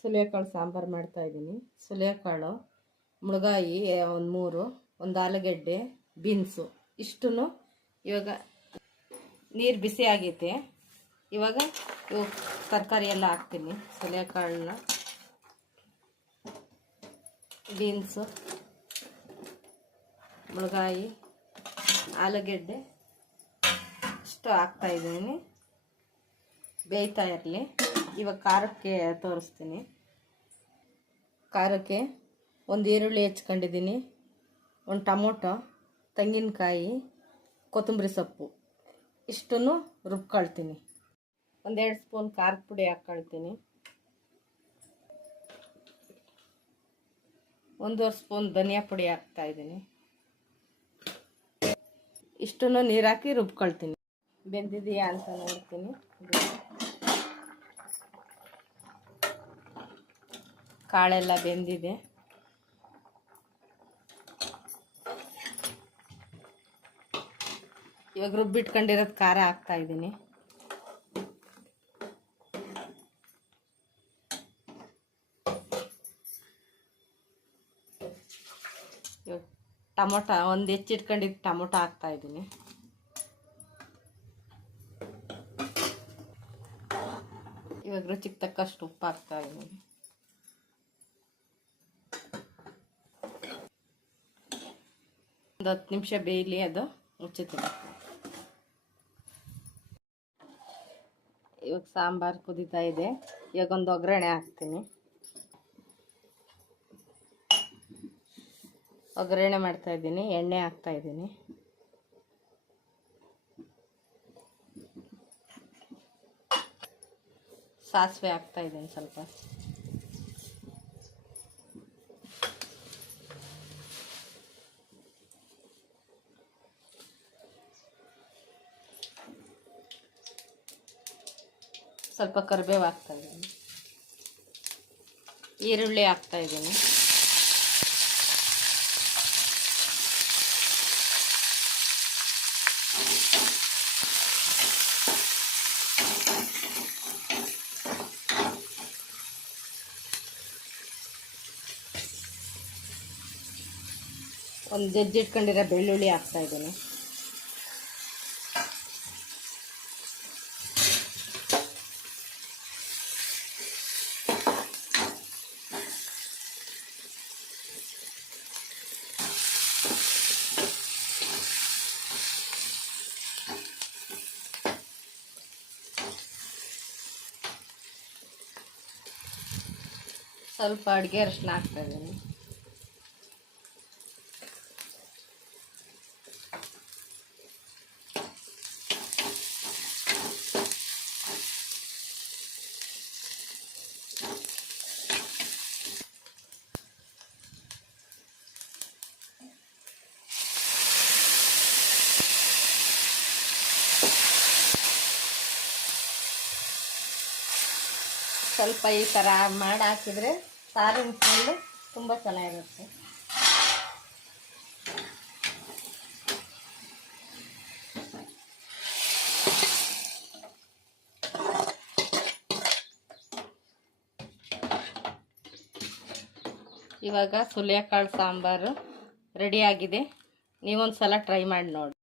ಸುಲಿಯಕಾಳು ಸಾಂಬಾರು ಮಾಡ್ತಾಯಿದ್ದೀನಿ. ಸುಲಿಯಕಾಳು, ಮುಳಗಾಯಿ ಒಂದು 3, ಒಂದು ಆಲೂಗೆಡ್ಡೆ, ಬೀನ್ಸು ಇಷ್ಟನ್ನು ಇವಾಗ ನೀರು ಬಿಸಿ ಆಗೈತೆ. ಇವಾಗ ಇವು ತರಕಾರಿ ಎಲ್ಲ ಹಾಕ್ತೀನಿ. ಸುಲಿಯಕಾಳನ್ನ, ಬೀನ್ಸು, ಮುಳಗಾಯಿ, ಆಲೂಗೆಡ್ಡೆ ಇಷ್ಟು ಹಾಕ್ತಾಯಿದ್ದೀನಿ. ಬೇಯ್ತಾ ಇರಲಿ. ಇವಾಗ ಖಾರಕ್ಕೆ ತೋರಿಸ್ತೀನಿ. ಖಾರಕ್ಕೆ ಒಂದು ಈರುಳ್ಳಿ ಹೆಚ್ಕೊಂಡಿದ್ದೀನಿ, ಒಂದು ಟೊಮೊಟೊ, ತೆಂಗಿನಕಾಯಿ, ಕೊತ್ತಂಬರಿ ಸೊಪ್ಪು ಇಷ್ಟನ್ನು ರುಬ್ಕೊಳ್ತೀನಿ. 1-2 ಸ್ಪೂನ್ ಖಾರದ ಪುಡಿ ಹಾಕ್ಕೊಳ್ತೀನಿ. 1.5 ಸ್ಪೂನ್ ಧನಿಯಾ ಪುಡಿ ಹಾಕ್ತಾಯಿದ್ದೀನಿ. ಇಷ್ಟನ್ನು ನೀರು ಹಾಕಿ ರುಬ್ಕೊಳ್ತೀನಿ. ಬೆಂದಿದೆಯಾ ಅಂತ ನೋಡ್ತೀನಿ. ಕಾಳೆಲ್ಲ ಬೆಂದಿದೆ. ಇವಾಗ ರುಬ್ಬಿಟ್ಕೊಂಡಿರೋದು ಖಾರ ಹಾಕ್ತಾಯಿದ್ದೀನಿ. ಇವಾಗ ಟೊಮೊಟೊ ಒಂದು ಹೆಚ್ಚಿಟ್ಕೊಂಡಿದ್ದು ಟೊಮೊಟೊ ಹಾಕ್ತಾಯಿದ್ದೀನಿ. ಇವಾಗ ರುಚಿಗೆ ತಕ್ಕಷ್ಟು ಉಪ್ಪು ಹಾಕ್ತಾಯಿದ್ದೀನಿ. ಒಂದು 10 ನಿಮಿಷ ಬೇಯಲಿ, ಅದು ಮುಚ್ಚುತ್ತೀನಿ. ಇವಾಗ ಸಾಂಬಾರು ಕುದೀತಾ ಇದೆ. ಇವಾಗ ಒಂದು ಒಗ್ಗರಣೆ ಹಾಕ್ತೀನಿ. ಒಗ್ಗರಣೆ ಮಾಡ್ತಾಯಿದ್ದೀನಿ. ಎಣ್ಣೆ ಹಾಕ್ತಾಯಿದ್ದೀನಿ. ಸಾಸಿವೆ ಹಾಕ್ತಾಯಿದ್ದೀನಿ ಸ್ವಲ್ಪ. ಸ್ವಲ್ಪ ಕರಿಬೇವು ಹಾಕ್ತಾಯಿದ್ದೀನಿ. ಈರುಳ್ಳಿ ಹಾಕ್ತಾಯಿದ್ದೀನಿ. ಒಂದು ಜಜ್ಜಿಟ್ಕೊಂಡಿರೋ ಬೆಳ್ಳುಳ್ಳಿ ಹಾಕ್ತಾಯಿದ್ದೀನಿ. ಸ್ವಲ್ಪ ಅಡುಗೆ ಅರಿಶಿನ ಹಾಕ್ತಾಯಿದ್ದೀನಿ. ಸ್ವಲ್ಪ ಈ ಥರ ಮಾಡಿ ಹಾಕಿದರೆ ಸಾರಿನ ಸ್ಮೆಲ್ಲು ತುಂಬ ಚೆನ್ನಾಗಿರುತ್ತೆ. ಇವಾಗ ಸುಲಿಯಕಾಳು ಸಾಂಬಾರು ರೆಡಿಯಾಗಿದೆ. ನೀವೊಂದು ಸಲ ಟ್ರೈ ಮಾಡಿ ನೋಡಿ.